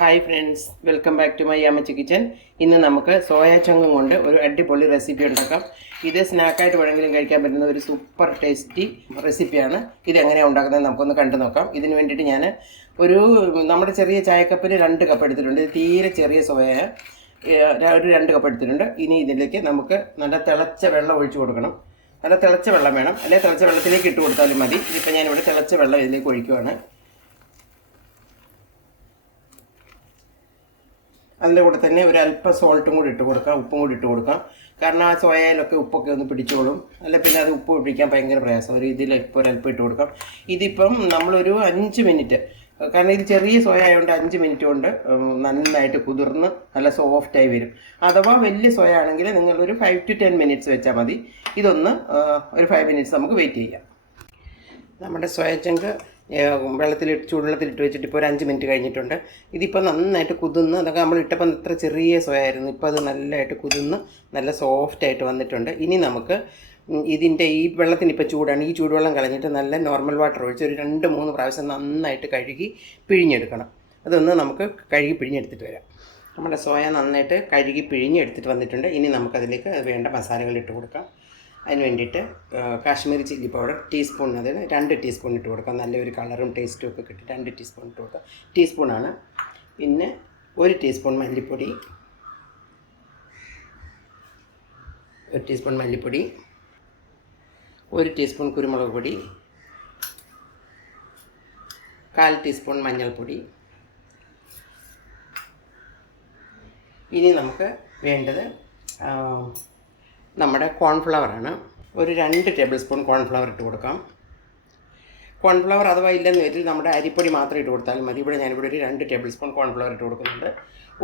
Hi friends welcome back to my അമ്മച്ച kitchen ഇന്ന് നമുക്ക് soya കൊണ്ട് ഒരു അടിപൊളി റെസിപ്പി ഉണ്ടാക്കാം. ഇത് സ്നാക്കായിട്ട് വേണമെങ്കിലും കഴിക്കാൻ പറ്റുന്ന ഒരു സൂപ്പർ ടേസ്റ്റി റെസിപ്പിയാണ് ഇത് എങ്ങനെയാണ് ഉണ്ടാക്കുന്നത് നമുക്കൊന്ന് കണ്ടു നോക്കാം. ഇതിന് വേണ്ടിയിട്ട് ഞാൻ ഒരു നമ്മുടെ ചെറിയ ചായക്കപ്പിൽ രണ്ട് കപ്പ് എടുത്തിട്ടുണ്ട്. തീരെ ചെറിയ സോയ ഒരു രണ്ട് കപ്പ് എടുത്തിട്ടുണ്ട്. ഇനി ഇതിലേക്ക് നമുക്ക് നല്ല തിളച്ച വെള്ളം ഒഴിച്ചു കൊടുക്കണം. നല്ല തിളച്ച വെള്ളം വേണം. അല്ലെങ്കിൽ തിളച്ച വെള്ളത്തിലേക്ക് ഇട്ട് കൊടുത്താലും മതി. ഇതിപ്പോൾ ഞാനിവിടെ തിളച്ച വെള്ളം ഇതിലേക്ക് ഒഴിക്കുവാണ്. അതിന്റെ കൂടെ തന്നെ ഒരു അല്പം സോൾട്ടും കൂടി ഇട്ട് കൊടുക്കാം ഉപ്പും കൂടി ഇട്ട് കൊടുക്കാം. കാരണം ആ സോയയിലൊക്കെ ഉപ്പൊക്കെ ഒന്ന് പിടിച്ചോളും. അല്ല പിന്നെ അത് ഉപ്പ് പിടിക്കാൻ ഭയങ്കര പ്രയാസം. ഒരു ഇതിൽ ഇപ്പോൾ ഒരു അല്പം ഇട്ട് കൊടുക്കാം. ഇതിപ്പം നമ്മളൊരു അഞ്ച് മിനിറ്റ് കാരണം ഇത് ചെറിയ സോയ ആയതുകൊണ്ട് അഞ്ച് മിനിറ്റ് കൊണ്ട് നന്നായിട്ട് കുതിർന്ന് നല്ല സോഫ്റ്റായി വരും. അഥവാ വലിയ സോയ ആണെങ്കിൽ നിങ്ങളൊരു ഫൈവ് ടു ടെൻ മിനിറ്റ്സ് വെച്ചാൽ മതി. ഇതൊന്ന് ഒരു ഫൈവ് മിനിറ്റ്സ് നമുക്ക് വെയിറ്റ് ചെയ്യാം. നമ്മുടെ സോയ ചങ്ക് വെള്ളത്തിലിട്ട് ചൂടുവെള്ളത്തിലിട്ട് വെച്ചിട്ട് ഇപ്പോൾ ഒരു അഞ്ച് മിനിറ്റ് കഴിഞ്ഞിട്ടുണ്ട്. ഇതിപ്പോൾ നന്നായിട്ട് കുതിർന്ന് അതൊക്കെ നമ്മൾ ഇട്ടപ്പം ഇത്ര ചെറിയ സോയായിരുന്നു. ഇപ്പോൾ അത് നല്ലതായിട്ട് കുതിർന്ന് നല്ല സോഫ്റ്റ് ആയിട്ട് വന്നിട്ടുണ്ട്. ഇനി നമുക്ക് ഇതിന്റെ ഈ വെള്ളത്തിന് ഇപ്പോൾ ചൂടാണ്. ഈ ചൂടുവെള്ളം കളഞ്ഞിട്ട് നല്ല നോർമൽ വാട്ടർ ഒഴിച്ച് ഒരു രണ്ട് മൂന്ന് പ്രാവശ്യം നന്നായിട്ട് കഴുകി പിഴിഞ്ഞെടുക്കണം. അതൊന്ന് നമുക്ക് കഴുകി പിഴിഞ്ഞെടുത്തിട്ട് വരാം. നമ്മുടെ സോയ നന്നായിട്ട് കഴുകി പിഴിഞ്ഞെടുത്തിട്ട് വന്നിട്ടുണ്ട്. ഇനി നമുക്കതിലേക്ക് വേണ്ട മസാലകൾ ഇട്ട് കൊടുക്കാം. അതിന് വേണ്ടിയിട്ട് കാശ്മീരി ചില്ലി പൗഡർ ടീസ്പൂൺ അതിന് രണ്ട് ടീസ്പൂൺ ഇട്ട് കൊടുക്കുക നല്ലൊരു കളറും ടേസ്റ്റും ഒക്കെ കിട്ടി. രണ്ട് ടീസ്പൂൺ ഇട്ട് കൊടുക്കാം. ടീസ്പൂണാണ് പിന്നെ ഒരു ടീസ്പൂൺ മല്ലിപ്പൊടി. ഒരു ടീസ്പൂൺ മല്ലിപ്പൊടി. ഒരു ടീസ്പൂൺ കുരുമുളക് പൊടി. കാൽ ടീസ്പൂൺ മഞ്ഞൾപ്പൊടി. ഇനി നമുക്ക് വേണ്ടത് നമ്മുടെ കോൺഫ്ലവറാണ് ഒരു രണ്ട് ടേബിൾ സ്പൂൺ കോൺഫ്ലവർ ഇട്ട് കൊടുക്കാം. കോൺഫ്ലവർ അഥവാ ഇല്ലെന്ന് വരിൽ നമ്മുടെ അരിപ്പൊടി മാത്രം ഇട്ട് കൊടുത്താൽ മതി. ഇവിടെ ഞാനിവിടെ ഒരു രണ്ട് ടേബിൾ സ്പൂൺ കോൺഫ്ലവർ ഇട്ട് കൊടുക്കുന്നുണ്ട്.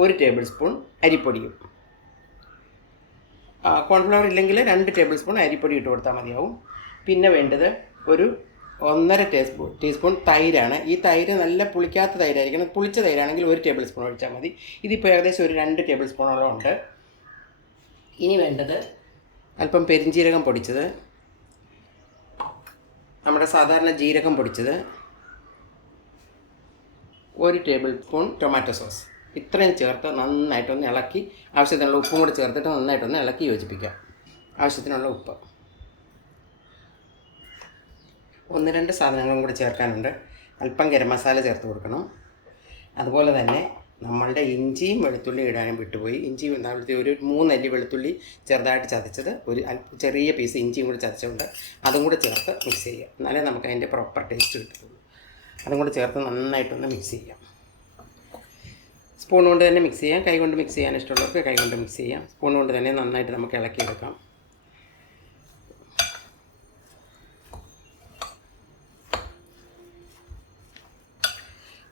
ഒരു ടേബിൾ സ്പൂൺ അരിപ്പൊടിയും കോൺഫ്ലവർ ഇല്ലെങ്കിൽ രണ്ട് ടേബിൾ സ്പൂൺ അരിപ്പൊടി ഇട്ട് കൊടുത്താൽ മതിയാവും. പിന്നെ വേണ്ടത് ഒരു ഒന്നര ടീസ്പൂൺ ടീസ്പൂൺ തൈരാണ്. ഈ തൈര് നല്ല പുളിക്കാത്ത തൈരായിരിക്കണം. പുളിച്ച തൈരാണെങ്കിൽ ഒരു ടേബിൾ സ്പൂൺ ഒഴിച്ചാൽ മതി. ഇതിപ്പോൾ ഏകദേശം ഒരു രണ്ട് ടേബിൾ സ്പൂണോളം ഉണ്ട്. ഇനി വേണ്ടത് അല്പം പെരിഞ്ജീരകം പൊടിച്ചത്. നമ്മുടെ സാധാരണ ജീരകം പൊടിച്ചത്. ഒരു ടേബിൾ സ്പൂൺ ടൊമാറ്റോ സോസ്. ഇത്രയും ചേർത്ത് നന്നായിട്ടൊന്ന് ഇളക്കി ആവശ്യത്തിനുള്ള ഉപ്പും കൂടി ചേർത്തിട്ട് നന്നായിട്ടൊന്ന് ഇളക്കി യോജിപ്പിക്കാം. ആവശ്യത്തിനുള്ള ഉപ്പ്. ഒന്ന് രണ്ട് സാധനങ്ങളും കൂടി ചേർക്കാനുണ്ട്. അല്പം ഗരം മസാല ചേർത്ത് കൊടുക്കണം. അതുപോലെ തന്നെ നമ്മളുടെ ഇഞ്ചിയും വെളുത്തുള്ളി ഇടാനും വിട്ടുപോയി. ഇഞ്ചി വെളുത്തുള്ളി ഒരു മൂന്നല്ലി വെളുത്തുള്ളി ചെറുതായിട്ട് ചതച്ചത് ഒരു ചെറിയ പീസ് ഇഞ്ചിയും കൂടി ചതച്ചുകൊണ്ട് അതും കൂടി ചേർത്ത് മിക്സ് ചെയ്യുക എന്നാലേ നമുക്ക് അതിന്റെ പ്രോപ്പർ ടേസ്റ്റ് കിട്ടുള്ളൂ അതും കൂടി ചേർത്ത് നന്നായിട്ടൊന്ന് മിക്സ് ചെയ്യാം. സ്പൂൺ കൊണ്ട് തന്നെ മിക്സ് ചെയ്യാം. കൈ കൊണ്ട് മിക്സ് ചെയ്യാൻ ഇഷ്ടമുള്ളവർക്ക് കൈ കൊണ്ട് മിക്സ് ചെയ്യാം. സ്പൂൺ കൊണ്ട് തന്നെ നന്നായിട്ട് നമുക്ക് ഇളക്കിയെടുക്കാം.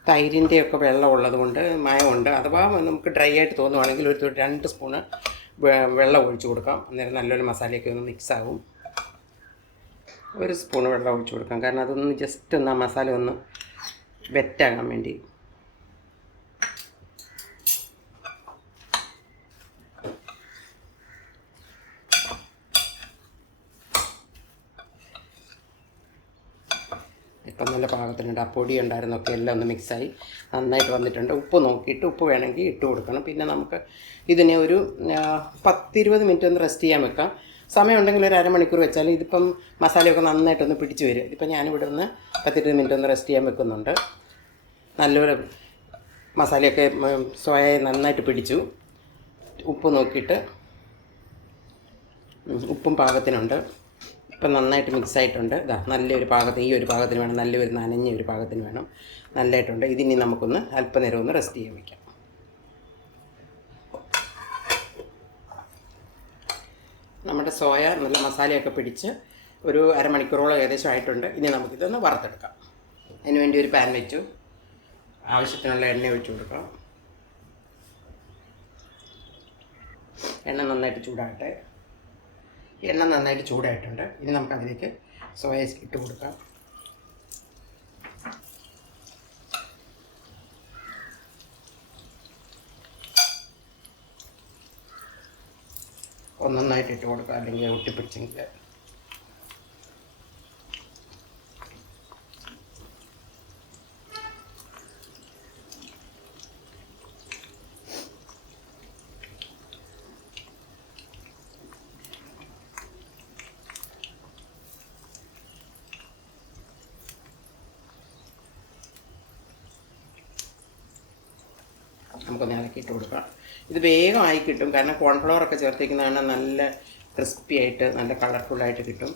തൈരിന്റെയൊക്കെ വെള്ളം ഉള്ളതുകൊണ്ട് മയമുണ്ട്. അഥവാ നമുക്ക് ഡ്രൈ ആയിട്ട് തോന്നുവാണെങ്കിൽ ഒരു രണ്ട് സ്പൂണ് വെള്ളം ഒഴിച്ചു കൊടുക്കാം. അന്നേരം നല്ലൊരു മസാലയൊക്കെ ഒന്ന് മിക്സ് ആകും ഒരു സ്പൂൺ വെള്ളം ഒഴിച്ചു കൊടുക്കാം. കാരണം അതൊന്ന് ജസ്റ്റ് ഒന്ന് ആ മസാല ഒന്ന് വെറ്റാകാൻ വേണ്ടി ഇപ്പം നല്ല പാകത്തിനുണ്ട്. ആ പൊടി ഉണ്ടായിരുന്നൊക്കെ എല്ലാം ഒന്ന് മിക്സായി നന്നായിട്ട് വന്നിട്ടുണ്ട്. ഉപ്പ് നോക്കിയിട്ട് ഉപ്പ് വേണമെങ്കിൽ ഇട്ട് കൊടുക്കണം. പിന്നെ നമുക്ക് ഇതിനെ ഒരു പത്തിരുപത് മിനിറ്റ് ഒന്ന് റെസ്റ്റ് ചെയ്യാൻ വെക്കാം. സമയം സമയമുണ്ടെങ്കിൽ ഒരു അരമണിക്കൂർ വെച്ചാൽ ഇതിപ്പം മസാലയൊക്കെ നന്നായിട്ടൊന്ന് പിടിച്ച് വരും. ഇപ്പം ഞാനിവിടെ ഒന്ന് പത്തിരുപത് മിനിറ്റ് ഒന്ന് റെസ്റ്റ് ചെയ്യാൻ വെക്കുന്നുണ്ട്. നല്ലപോലെ മസാലയൊക്കെ സ്വയം നന്നായിട്ട് പിടിച്ചു. ഉപ്പ് നോക്കിയിട്ട് ഉപ്പും പാകത്തിനുണ്ട്. ഇപ്പം നന്നായിട്ട് മിക്സ് ആയിട്ടുണ്ട്. ഇതാ നല്ലൊരു പാകത്തിന് ഈ ഒരു പാകത്തിന് വേണം നല്ലൊരു നനഞ്ഞ ഒരു പാകത്തിന് വേണം. നല്ലതായിട്ടുണ്ട് ഇതിനി നമുക്കൊന്ന് അല്പനേരം ഒന്ന് റെസ്റ്റ് ചെയ്യാൻ വയ്ക്കാം നമ്മുടെ സോയ നല്ല മസാലയൊക്കെ പിടിച്ച് ഒരു അരമണിക്കൂറോളം ഏകദേശം ആയിട്ടുണ്ട്. ഇനി നമുക്കിതൊന്ന് വറുത്തെടുക്കാം. അതിന് വേണ്ടി ഒരു പാൻ വെച്ചു. ആവശ്യത്തിനുള്ള എണ്ണ ഒഴിച്ചു കൊടുക്കണം. എണ്ണ നന്നായിട്ട് ചൂടാകട്ടെ. എണ്ണ നന്നായിട്ട് ചൂടായിട്ടുണ്ട്. ഇനി നമുക്ക് അതിലേക്ക് സോയാസ് ഇട്ട് കൊടുക്കാം. ഒന്നൊന്നായിട്ട് ഇട്ട് കൊടുക്കുക അല്ലെങ്കിൽ ഒട്ടിപ്പിടിച്ചെങ്കിൽ നമുക്കൊന്ന് ഇളക്കിയിട്ട് കൊടുക്കാം ഇത് വേഗം ആയി കിട്ടും. കാരണം കോൺഫ്ലവർ ഒക്കെ ചേർത്തിരിക്കുന്നതാണ് നല്ല ക്രിസ്പി ആയിട്ട് നല്ല കളർഫുള്ളായിട്ട് കിട്ടും.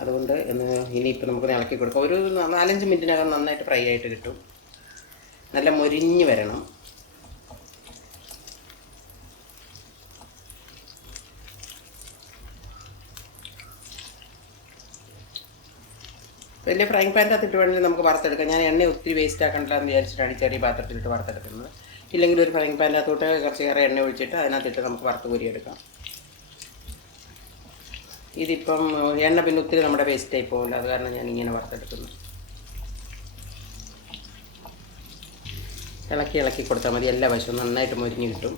അതുകൊണ്ട് ഒന്ന് ഇനിയിപ്പോൾ നമുക്ക് ഇളക്കി കൊടുക്കാം. ഒരു നാലഞ്ച് മിനിറ്റിനകം നന്നായിട്ട് ഫ്രൈ ആയിട്ട് കിട്ടും. നല്ല മൊരിഞ്ഞ് വരണം. വലിയ ഫ്രൈങ് പാനിന്റെ ഇട്ട് വേണമെങ്കിൽ നമുക്ക് വറുത്തെടുക്കാം. ഞാൻ എണ്ണ ഒത്തിരി വേസ്റ്റ് ആക്കണ്ടെന്ന് വിചാരിച്ചിട്ടാണ് ചെറിയ പാത്രത്തിലിട്ട് വറുത്തെടുക്കുന്നത്. ഇല്ലെങ്കിൽ ഒരു ഫ്രൈങ് പാനിനകത്തോട്ട് കുറച്ച് ഏറെ എണ്ണ ഒഴിച്ചിട്ട് അതിനകത്തിട്ട് നമുക്ക് വറുത്ത് കോരിയെടുക്കാം ഇതിപ്പം എണ്ണ പിന്നെ ഒത്തിരി നമ്മുടെ വേസ്റ്റ് ആയി പോകില്ല അത് കാരണം ഞാൻ ഇങ്ങനെ വറുത്തെടുക്കുന്നു. ഇളക്കി ഇളക്കി കൊടുത്താൽ മതി. എല്ലാ വശവും നന്നായിട്ട് മൊരിഞ്ഞ് കിട്ടും.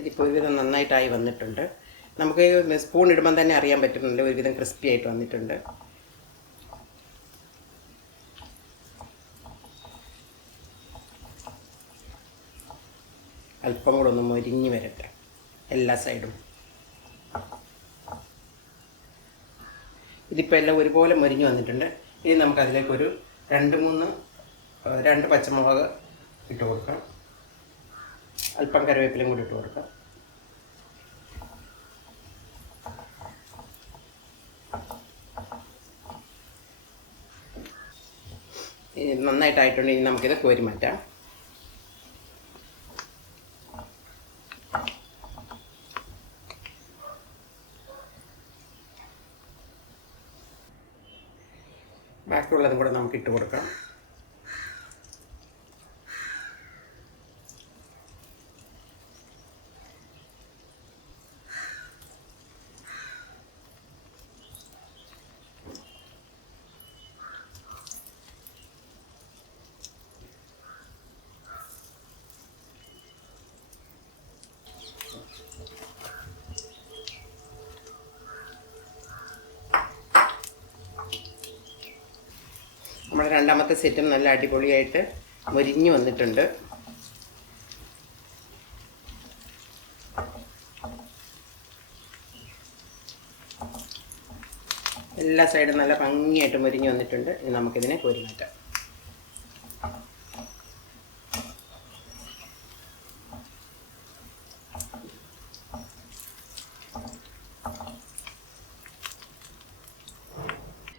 ഇതിപ്പോൾ ഒരുവിധം നന്നായിട്ടായി വന്നിട്ടുണ്ട്. നമുക്ക് സ്പൂൺ ഇടുമ്പം തന്നെ അറിയാൻ പറ്റും. നല്ല ഒരുവിധം ക്രിസ്പി ആയിട്ട് വന്നിട്ടുണ്ട്. അല്പം കൂടെ ഒന്ന് മൊരിഞ്ഞ് വരട്ടെ. എല്ലാ സൈഡും ഇതിപ്പോൾ എല്ലാം ഒരുപോലെ മൊരിഞ്ഞ് വന്നിട്ടുണ്ട്. ഇനി നമുക്കതിലേക്കൊരു രണ്ട് മൂന്ന് രണ്ട് പച്ചമുളക് ഇട്ട് കൊടുക്കാം. അല്പം കറിവേപ്പിലയും കൂടി ഇട്ട് കൊടുക്കാം. നന്നായിട്ടായിട്ടുണ്ട്. ഇനി നമുക്കിത് കോരി മാറ്റാം. ബാക്കിയുള്ളതും കൂടെ നമുക്ക് ഇട്ട് കൊടുക്കാം. നമ്മുടെ രണ്ടാമത്തെ സെറ്റും നല്ല അടിപൊളിയായിട്ട് മുരിഞ്ഞു വന്നിട്ടുണ്ട്. എല്ലാ സൈഡും നല്ല ഭംഗിയായിട്ട് മുരിഞ്ഞു വന്നിട്ടുണ്ട്. ഇനി നമുക്കിതിനെ കോരി മാറ്റാം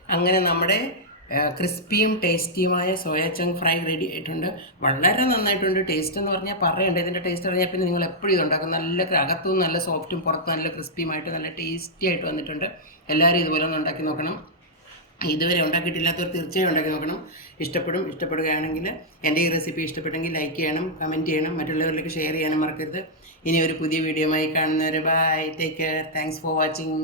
അങ്ങനെ നമ്മുടെ ആ, ക്രിസ്പിയും ടേസ്റ്റിയുമായ സോയ ചങ്ക് ഫ്രൈ റെഡി ആയിട്ടുണ്ട്. വളരെ നന്നായിട്ടുണ്ട്. ടേസ്റ്റ് എന്ന് പറഞ്ഞാൽ പറയണ്ട. ഇതിന്റെ ടേസ്റ്റ് പറഞ്ഞാൽ പിന്നെ നിങ്ങൾ എപ്പോഴും ഇതുണ്ടാക്കും നല്ല അകത്തും നല്ല സോഫ്റ്റും പുറത്തും നല്ല ക്രിസ്പിയുമായിട്ട് നല്ല ടേസ്റ്റി ആയിട്ട് വന്നിട്ടുണ്ട്. എല്ലാവരും ഇതുപോലെ ഒന്ന് ഉണ്ടാക്കി നോക്കണം. ഇതുവരെ ഉണ്ടാക്കിയിട്ടില്ലാത്തവർ തീർച്ചയായും ഉണ്ടാക്കി നോക്കണം. ഇഷ്ടപ്പെടും. ഇഷ്ടപ്പെടുകയാണെങ്കിൽ എന്റെ ഈ റെസിപ്പി ഇഷ്ടപ്പെട്ടെങ്കിൽ ലൈക്ക് ചെയ്യണം കമന്റ് ചെയ്യണം മറ്റുള്ളവരിലേക്ക് ഷെയർ ചെയ്യാനും മറക്കരുത്. ഇനി ഒരു പുതിയ വീഡിയോയുമായി കാണുന്നവരെ bye take care thanks for watching